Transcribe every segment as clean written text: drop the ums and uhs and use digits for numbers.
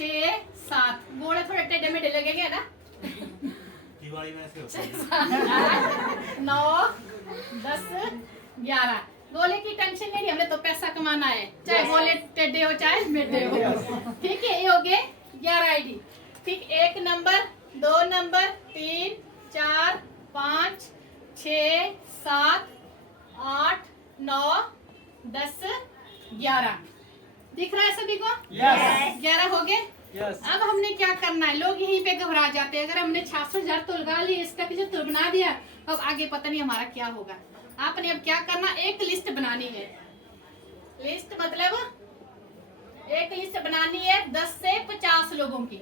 6 7, गोले थोड़े टेढ़े मेढ़े लगेंगे ना। दिवाली में ऐसे होता है। 9 10 11, गोले की टेंशन नहीं, हमने तो पैसा कमाना है, चाहे गोले टेढ़े हो चाहे मेढ़े हो। ठीक है, ये हो गए 11 आईडी। ठीक, 1 नंबर, 2 नंबर, 3 4 5 6 7 8 9 10 11, दिख रहा है सभी को? Yes. 11 हो गए। Yes. अब हमने क्या करना है, लोग यहीं पे घबरा जाते हैं, अगर हमने 600,000 तो लगा लिया, इसका किसी तो बना दिया, अब आगे पता नहीं हमारा क्या होगा। आपने अब क्या करना, एक लिस्ट बनानी है। लिस्ट मतलब एक लिस्ट बनानी है 10 से 50 लोगों की।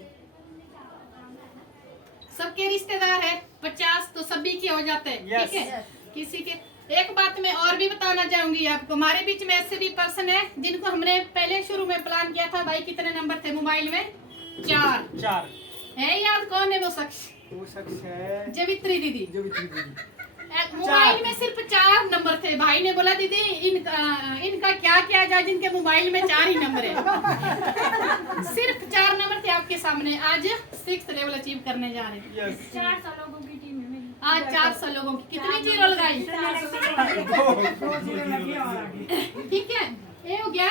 सबके रिश्तेदार है 50, तो सभी के हो जाते हैं। Yes. ठीक है, किसी के। एक बात मैं और भी बताना चाहूंगी आपको, हमारे बीच में ऐसे भी पर्सन है जिनको हमने पहले शुरू में प्लान किया था। भाई कितने नंबर थे मोबाइल में? 4 है। याद कौन है वो शख्स? वो शख्स है जवित्री दीदी। जवित्री दीदी। मोबाइल में सिर्फ 4 नंबर थे। भाई ने बोला दीदी इनका क्या किया जाए जिनके मोबाइल में 4 ही नंबर है। सिर्फ 4 नंबर थे आपके सामने। आज 6th लेवल अचीव करने जा रहे हैं। Yes. 400 लोगों की टीम है मेरी। आज 400 लोगों की कितनी जीरो लगाई? ठीक है, ये हो गया।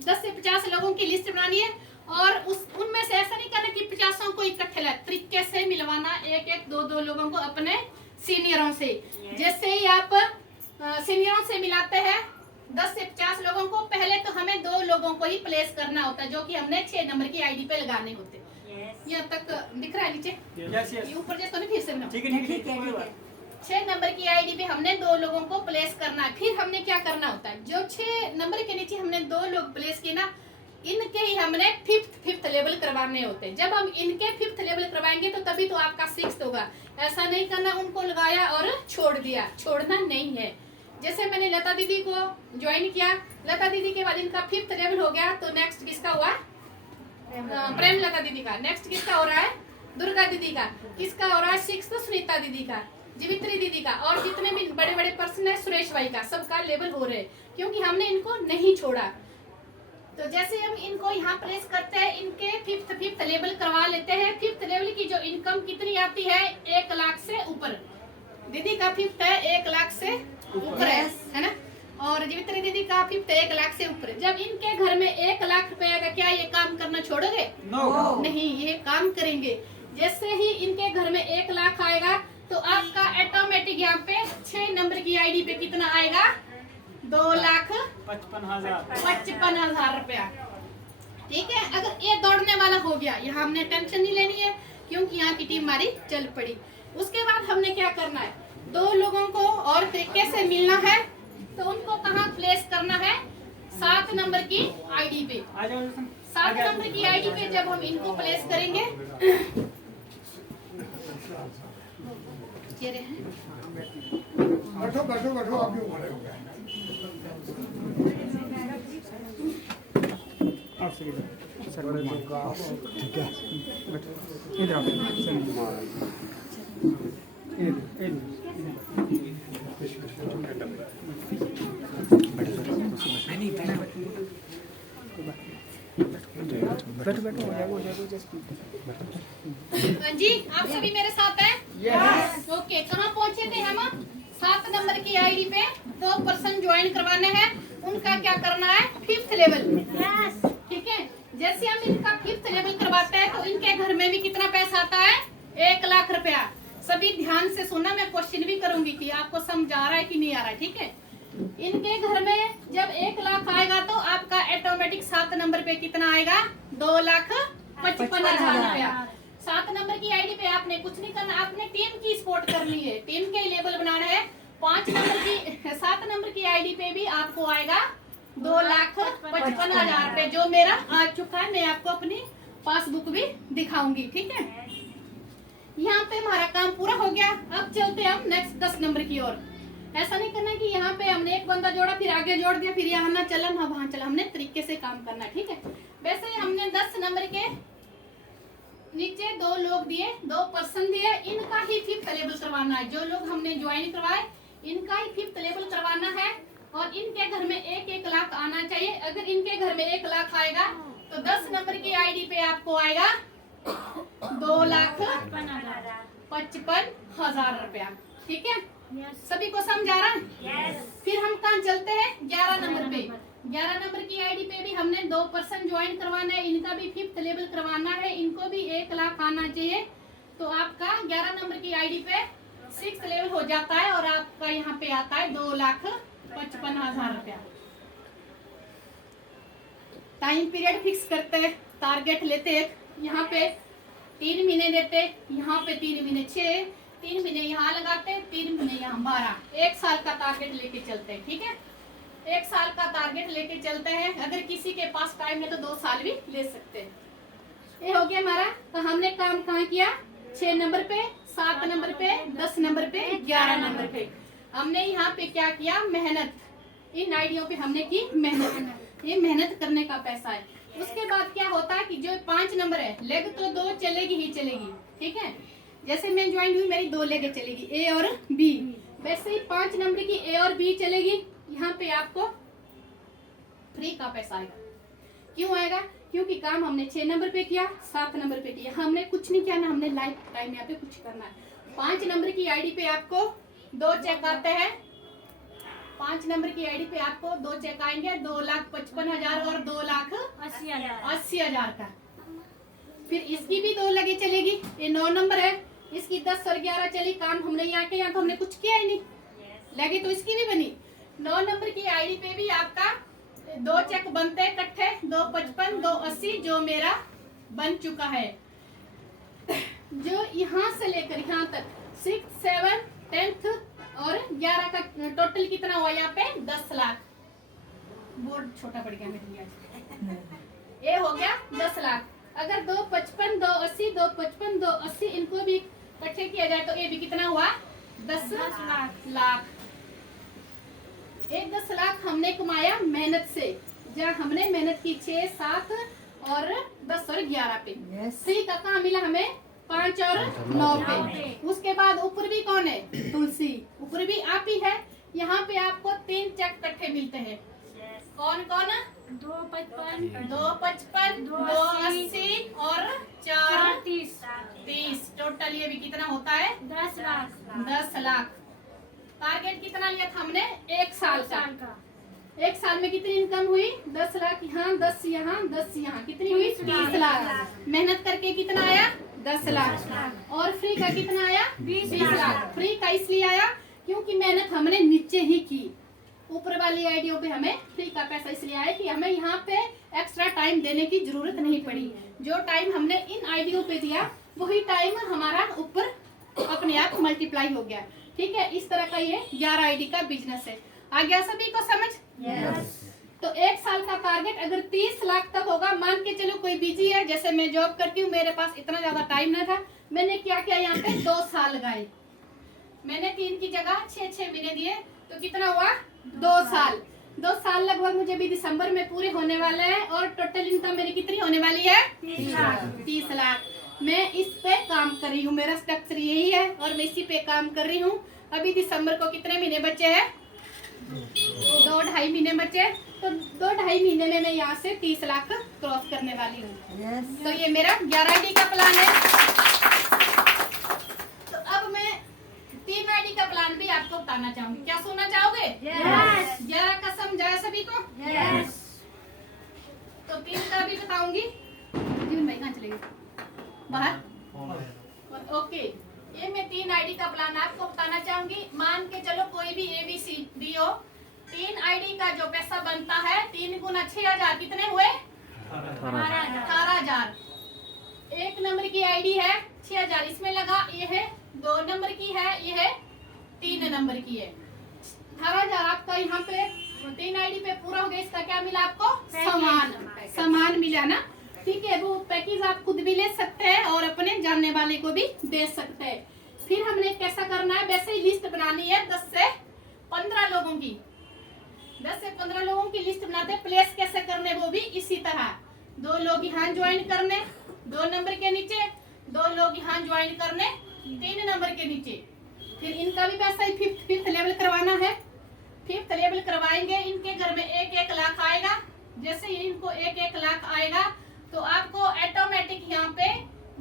10 से 50 लोगों की लिस्ट बनानी है, और उनमें से ऐसा नहीं करना कि 50 को इकट्ठे लाए, तरीके से मिलवाना, 1 1 2 2 लोगों को अपने सीनियरों से। जैसे ही आप सीनियरों से मिलाते हैं 10 से 50 लोगों को, पहले तो हमें 2 लोगों को ही प्लेस करना होता है, जो कि हमने 6 नंबर की आईडी पे लगाने होते हैं। यहाँ तक दिख रहा है नीचे? Yes, yes. ये ऊपर जैसे फिर से बनाओ। ठीक है, ठीक है, कोई बात। 6 नंबर की आईडी पे हमने 2 लोगों को प्लेस करना है। फिर हमने क्या करना होता है, जो 6 नंबर के नीचे हमने 2 लोग प्लेस किए ना, इनके ही हमने फिफ्थ लेवल करवाने होते हैं। जब हम इनके 5th लेवल करवाएंगे तो तभी तो आपका 6th होगा। ऐसा नहीं करना उनको लगाया और छोड़ दिया, छोड़ना नहीं है। जैसे मैंने लता दीदी को ज्वाइन किया, लता दीदी के बाद इनका 5th लेवल हो गया, तो नेक्स्ट किसका हुआ? प्रेम लता दीदी का। नेक्स्ट किसका हो रहा है? दुर्गा दीदी का। किसका हो रहा है? 6th सुनीता दीदी का, जवित्री दीदी का, और जितने भी बड़े बड़े पर्सन है सुरेश भाई का, सबका लेवल हो रहे हैं, क्योंकि हमने इनको नहीं छोड़ा। तो जैसे हम इनको यहाँ प्लेस करते हैं, इनके 5th लेवल करवा लेते हैं। 5th लेवल की जो इनकम कितनी आती है? 1 लाख से ऊपर। दीदी का 5th है 1 लाख से ऊपर है ना, और जवित्री दीदी का 5th 1 लाख से ऊपर। जब इनके घर में 1 लाख रुपए आएगा, क्या ये काम करना छोड़ोगे? No. नहीं, ये काम करेंगे। जैसे ही इनके घर में 1 लाख आएगा, तो आपका ऑटोमेटिक यहाँ पे 6 नंबर की आईडी पे कितना आएगा? 2,55,000 रुपया। ठीक है, अगर ये दौड़ने वाला हो गया, यहाँ हमने टेंशन नहीं लेनी है, क्योंकि यहाँ की टीम हमारी चल पड़ी। उसके बाद हमने क्या करना है, 2 लोगों को और तरीके से मिलना है, तो उनको कहाँ प्लेस करना है? 7 नंबर की आईडी पे। 7 नंबर की आईडी पे जब हम इनको प्लेस करेंगे, बैठो बैठो बैठो, आप क्यों खड़े हो गए? ठीक है, इधर आओ। बैठो बैठो, हो जाएगा जस्ट। जी आप सभी मेरे साथ हैं? Yes. ओके, कहाँ पहुँचे थे हम? 7 नंबर की आईडी पे 2 पर्सन ज्वाइन करवाने हैं। उनका क्या करना है? 5th level. ठीक है, जैसे हम इनका 5th लेवल करवाते हैं, तो इनके घर में भी कितना पैसा आता है? 1 लाख रुपया। सभी ध्यान से सुनना, मैं क्वेश्चन भी करूंगी कि आपको समझ आ रहा है कि नहीं आ रहा है। ठीक है, इनके घर में जब 1 लाख आएगा, तो आपका ऑटोमेटिक 7 नंबर पे कितना आएगा? 2,55,000 रुपया। 7 नंबर की आईडी पे आपने कुछ नहीं करना, आपने टीम की सपोर्ट करनी है, टीम के लेवल बनाना है। 7 नंबर की आईडी पे भी आपको आएगा 2,55,000 रुपए, जो मेरा आ चुका है। मैं आपको अपनी पासबुक भी दिखाऊंगी। ठीक है, यहाँ पे हमारा काम पूरा हो गया। अब चलते हैं हम नेक्स्ट 10 नंबर की ओर। ऐसा नहीं करना कि यहाँ पे हमने एक बंदा जोड़ा, फिर आगे जोड़ दिया, फिर यहाँ ना चला ना वहाँ चला। हमने तरीके से काम करना। ठीक है, वैसे ही हमने 10 नंबर के नीचे 2 लोग दिए, 2 पर्सन दिए, इनका ही 5th लेवल करवाना है। जो लोग हमने ज्वाइन करवाए, इनका ही 5th लेवल करवाना है, और इनके घर में 1 लाख आना चाहिए। अगर इनके घर में 1 लाख आएगा, तो तो 10 नंबर की आईडी पे आपको आएगा 2,55,000 रुपया। ठीक है, सभी को समझ आ रहा है? फिर हम कहाँ चलते हैं 11 नंबर पे। 11 नंबर की आईडी पे भी हमने 2 पर्सन ज्वाइन करवाना है, इनका भी 5th लेवल करवाना है, इनको भी 1 लाख आना चाहिए। तो आपका 11 नंबर की आईडी पे 6th लेवल हो जाता है और आपका यहाँ पे आता है 2,55,000 रुपया। टाइम पीरियड फिक्स करते हैं, टारगेट लेते हैं, यहाँ पे 3 महीने देते, यहाँ पे 3 महीने 6, 3 महीने यहाँ लगाते, 3 महीने यहाँ 12, 1 साल का टारगेट लेके चलते हैं। ठीक है, 1 साल का टारगेट लेके चलते हैं। अगर किसी के पास टाइम है तो 2 साल भी ले सकते हैं। ये हो गया हमारा। तो हमने काम कहाँ किया, 6 नंबर पे, 7 नंबर पे, 10 नंबर पे, 11 नंबर पे। हमने यहाँ पे क्या किया, मेहनत। इन आइडियो पे हमने की मेहनत, ये मेहनत करने का पैसा है। उसके बाद क्या होता है कि जो 5 नंबर है, लेग तो 2 चलेगी ही चलेगी। ठीक है, जैसे मैं ज्वाइन हुई मेरी 2 लेग चलेगी, ए और बी, वैसे ही 5 नंबर की ए और बी चलेगी। यहाँ पे आपको फ्री का पैसा आएगा। क्यों आएगा, क्योंकि काम हमने 6 नंबर पे किया, 7 नंबर पे किया, हमने कुछ नहीं किया ना, हमने लाइफ टाइम यहाँ पे कुछ करना है। 5 नंबर की आईडी पे आपको 2 चेक आते हैं। 5 नंबर की आईडी पे आपको 2 चेक आएंगे, 2,55,000 और 2,80,000 का। फिर इसकी भी 2 लगे चलेगी, ये 9 नंबर है, इसकी 10 और 11 चली। काम हमने यहाँ के, यहाँ तो हमने कुछ किया ही नहीं, लगे तो इसकी भी बनी। 9 नंबर की आईडी पे भी आपका 2 चेक बनते हैं इकट्ठे, 2,55, 2,80 जो मेरा बन चुका है। जो यहाँ से लेकर यहाँ तक 6, 7, 10th और 11 का टोटल कितना हुआ यहाँ पे 10 लाख। बोर्ड छोटा पड़ गया मेरे लिए। ये हो गया 10 लाख। अगर 2,55, 2,80, 2,55, 2,80 इनको भी इकट्ठे किया जाए तो ये भी कितना हुआ 10 लाख। एक 10 लाख हमने कमाया मेहनत से, जहाँ हमने मेहनत की 6, 7 और 10 और 11 पे। फ्री का काम मिला हमें 5 और 9 पे। उसके बाद ऊपर भी कौन है, तुलसी, ऊपर भी आप ही है। यहाँ पे आपको 3 चेक इकट्ठे मिलते हैं। कौन कौन, 2,55, 2,55, 2,80 और 4,30। टोटल ये भी कितना होता है 10 लाख। 10 लाख। टारगेट कितना लिया था हमने 1 साल का। 1 साल में कितनी इनकम हुई 10 लाख, यहाँ 10 यहाँ 10 यहाँ, कितनी हुई 30 लाख। मेहनत करके कितना आया 10 लाख। और फ्री का कितना आया 20 लाख। फ्री का इसलिए आया क्योंकि मेहनत हमने नीचे ही की। ऊपर वाली आईडियो पे हमें फ्री का पैसा इसलिए आया कि हमें यहाँ पे एक्स्ट्रा टाइम देने की जरूरत नहीं पड़ी। जो टाइम हमने इन आईडियो पे दिया वही टाइम हमारा ऊपर अपने आप मल्टीप्लाई हो गया। ठीक है, इस तरह का ये 11 आईडी का बिजनेस है। आ गया सभी को समझ? तो 1 साल का टारगेट अगर 30 लाख तक होगा, मान के चलो कोई बिजी है, जैसे मैं जॉब करती हूँ, मेरे पास इतना ज्यादा टाइम न था, मैंने क्या किया यहाँ पे 2 साल लगाए। मैंने 3 की जगह 6 महीने दिए, तो कितना हुआ 2 साल। 2 साल लगभग मुझे भी दिसंबर में पूरे होने वाले हैं। और टोटल इनकम मेरी कितनी होने वाली है 30 लाख। मैं इस पे काम कर रही हूँ, मेरा स्ट्रक्चर यही है और मैं इसी पे काम कर रही हूँ। अभी दिसंबर को कितने महीने बचे हैं 2-2.5 महीने बचे, तो 2-2.5 महीने में मैं यहाँ से 30 लाख क्रॉस करने वाली हूँ। तो ये मेरा 11 आईडी का प्लान है। तो अब मैं 3 आईडी का प्लान भी आपको बताना चाहूंगी। क्या सुनना चाहोगे? 11 का समझाया सभी को? तो 3 का भी बताऊंगी। जीवन भाई कहाँ चले गए? बाहर? ओके, ये मैं 3 आईडी का प्लान आपको बताना चाहूंगी। मान के चलो कोई भी ABCD हो, 3 आईडी का जो पैसा बनता है 3 गुना 6,000 कितने हुए 18,000। 1 नंबर की आईडी है 6,000 इसमें लगा, ये है 2 नंबर की है, ये है 3 नंबर की है। 18,000 आपका यहाँ पे 3 आईडी पे पूरा हो गया। इसका क्या मिला आपको सामान मिला ना। ठीक है, वो पैकेज आप खुद भी ले सकते हैं और अपने जानने वाले को भी दे सकते हैं। फिर हमने कैसा करना है, वैसे ही लिस्ट बनानी है 10 से 15 लोगों की। 10 से 15 लोगों की लिस्ट बनाते, प्लेस कैसे करने वो भी इसी तरह। 2 लोग यहाँ ज्वाइन करने 2 नंबर के नीचे, 2 लोग यहाँ ज्वाइन करने 3 नंबर के नीचे। फिर इनका भी पैसा ही 5th लेवल करवाना है। 5th लेवल करवाएंगे, इनके घर में 1-1 लाख आएगा। जैसे ही इनको 1-1 लाख आएगा यहाँ पे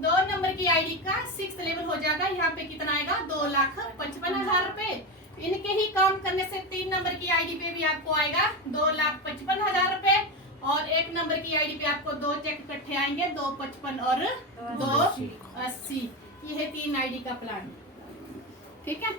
2 नंबर की आईडी का 6th लेवल हो जाएगा। यहाँ पे कितना आएगा 2,55,000 रुपए। इनके ही काम करने से 3 नंबर की आईडी पे भी आपको आएगा 2,55,000 रुपए और 1 नंबर की आईडी पे आपको 2 चेक इकट्ठे आएंगे 2,55 और 2,80। ये है 3 आईडी का प्लान। ठीक है,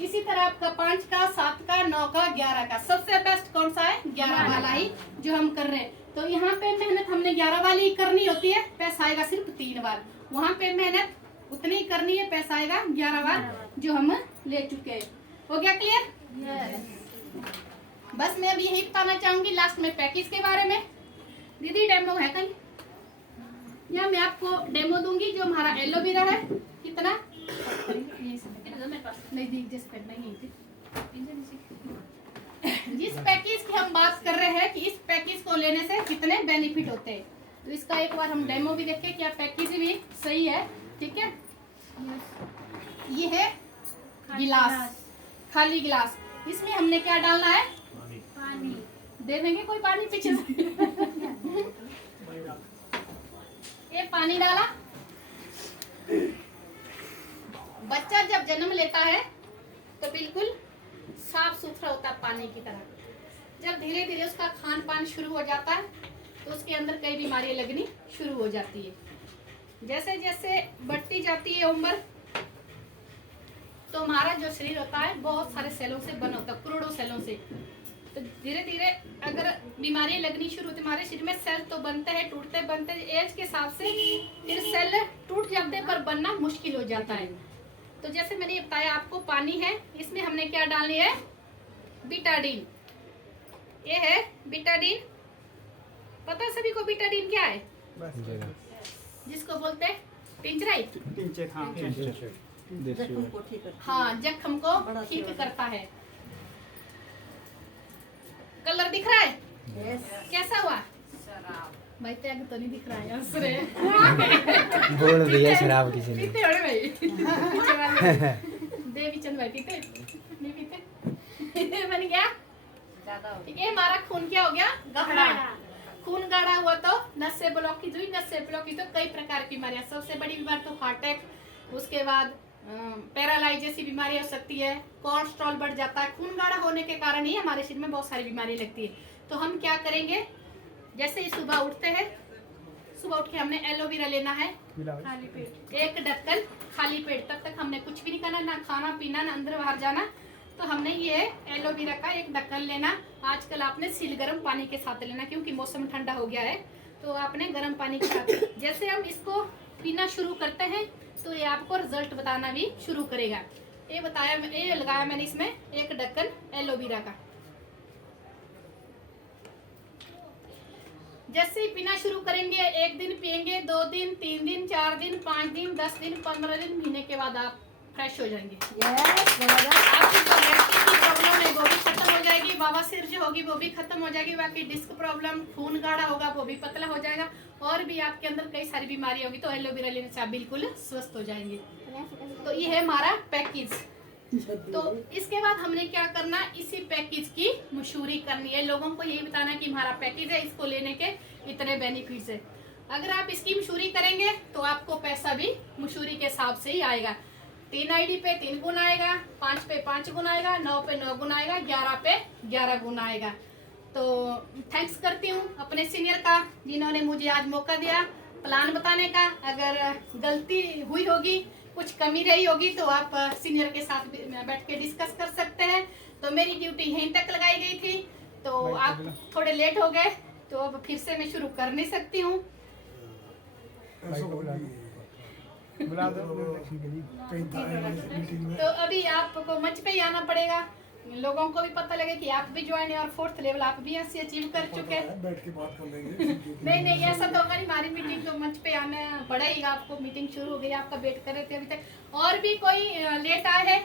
इसी तरह आपका 5 का 7 का 9 का 11 का सबसे बेस्ट कौन सा है 11 वाला ही जो हम कर रहे हैं। तो यहाँ पे मेहनत हमने 11 वाली ही करनी होती है, पैसा आएगा सिर्फ 3 बार। वहाँ पे मेहनत उतनी ही करनी है, पैसा आएगा 11 बार जो हम ले चुके हैं। हो गया क्लियर? बस मैं अभी यही बताना चाहूंगी लास्ट में पैकेज के बारे में। दीदी डेमो है कहीं? या मैं आपको डेमो दूंगी जो हमारा एलोवेरा है। कितना नहीं दी जिस पे नहीं थी। जिस पैकेज की हम बात कर रहे हैं कि इस पैकेज को लेने से कितने बेनिफिट होते हैं, तो इसका एक बार हम डेमो भी देखें क्या पैकेज भी सही है। ठीक है, ये है गिलास, खाली गिलास। इसमें हमने क्या डालना है? पानी। दे देंगे कोई पानी पीछे से? ये पानी डाला। बच्चा जब जन्म लेता है तो बिल्कुल साफ सुथरा होता है पानी की तरह। जब धीरे धीरे उसका खान पान शुरू हो जाता है तो उसके अंदर कई बीमारियां लगनी शुरू हो जाती है। जैसे जैसे बढ़ती जाती है उम्र तो हमारा जो शरीर होता है बहुत सारे सेलों से बना होता है, करोड़ों सेलों से। तो धीरे धीरे अगर बीमारियां लगनी शुरू होती, हमारे शरीर में सेल तो बनते हैं, टूटते बनते, एज के हिसाब से फिर सेल टूट जाते पर बनना मुश्किल हो जाता है। तो जैसे मैंने बताया आपको पानी है, इसमें हमने क्या डालनी है? बीटाडीन। ये है बीटाडीन। पता है सभी को बीटाडीन क्या है? जिसको बोलते हैं टिंचराइट। हाँ, जख्म को ठीक करता है। कलर दिख रहा है? कैसा हुआ? भाई त्याग तो नहीं दिख रहा है असरे। बोल दिया शराब किसी ने। पीते हो भाई? पीछे वाले देवी चंद भाई पीते? नहीं पीते? बन गया? ठीक है, हमारा खून क्या हो गया? गाढ़ा। खून गाढ़ा हुआ तो नसें ब्लॉकेज हुई, नसें ब्लॉकेज तो कई प्रकार की बीमारियां। सबसे बड़ी बीमारी तो हार्ट अटैक, उसके बाद पैरालाइज जैसी बीमारी हो सकती है, कोलेस्ट्रॉल बढ़ जाता है। खून गाढ़ा होने के कारण ही हमारे शरीर में बहुत सारी बीमारी लगती है। तो हम क्या करेंगे, जैसे ही सुबह उठते हैं, सुबह उठ के हमने एलोवेरा लेना है खाली पेट। 1 ढक्कन खाली पेट। तब तक हमने कुछ भी नहीं करना, ना खाना पीना, ना अंदर बाहर जाना। तो हमने ये एलोवेरा का 1 ढक्कन लेना। आजकल आपने सील गर्म पानी के साथ लेना क्योंकि मौसम ठंडा हो गया है, तो आपने गर्म पानी के साथ जैसे हम इसको पीना शुरू करते हैं तो ये आपको रिजल्ट बताना भी शुरू करेगा। ये लगाया मैंने इसमें 1 ढक्कन एलोवेरा का। जैसे ही पीना शुरू करेंगे, 1 दिन पियेंगे, 2 दिन, 3 दिन, 4 दिन, 5 दिन, 10 दिन, 15 दिन, महीने के बाद आप फ्रेश हो जाएंगे। आपकी जो गैस्ट्रिक की प्रॉब्लम है वो भी खत्म हो जाएगी, बवासीर जो होगी वो भी खत्म हो जाएगी, बाकी डिस्क प्रॉब्लम, खून गाढ़ा होगा वो भी पतला हो जाएगा, और भी आपके अंदर कई सारी बीमारी होगी। तो एलोवेरा लेने से आप बिल्कुल स्वस्थ हो जाएंगे। तो ये है हमारा पैकेज। तो इसके बाद हमने क्या करना, इसी पैकेज की मशहूरी करनी है, लोगों को यही बताना कि हमारा पैकेज है, इसको लेने के इतने बेनिफिट्स है। अगर आप इसकी मशहूरी करेंगे तो आपको पैसा भी मशहूरी के हिसाब से ही आएगा। 3 आईडी पे 3 गुना आएगा, 5 पे 5 गुना आएगा, 9 पे 9 गुना आएगा, 11 पे 11 गुना आएगा। तो थैंक्स करती हूँ अपने सीनियर का जिन्होंने मुझे आज मौका दिया प्लान बताने का। अगर गलती हुई होगी, कुछ कमी रही होगी तो आप सीनियर के साथ बैठ के डिस्कस कर सकते हैं। तो मेरी ड्यूटी यहीं तक लगाई गई थी, तो आप थोड़े लेट हो गए, तो अब फिर से मैं शुरू कर नहीं सकती हूँ। तो अभी आपको मंच पे ही आना पड़ेगा, लोगों को भी पता लगे कि आप भी ज्वाइन है और 4th लेवल आप भी ऐसे अचीव कर चुके हैं। बैठ के बात कर लेंगे। नहीं ऐसा तो होगा नहीं, हमारी मीटिंग तो मंच पे आना पड़ेगा आपको। मीटिंग शुरू हो गई, आपका वेट कर रहे थे अभी तक। और भी कोई लेट आए हैं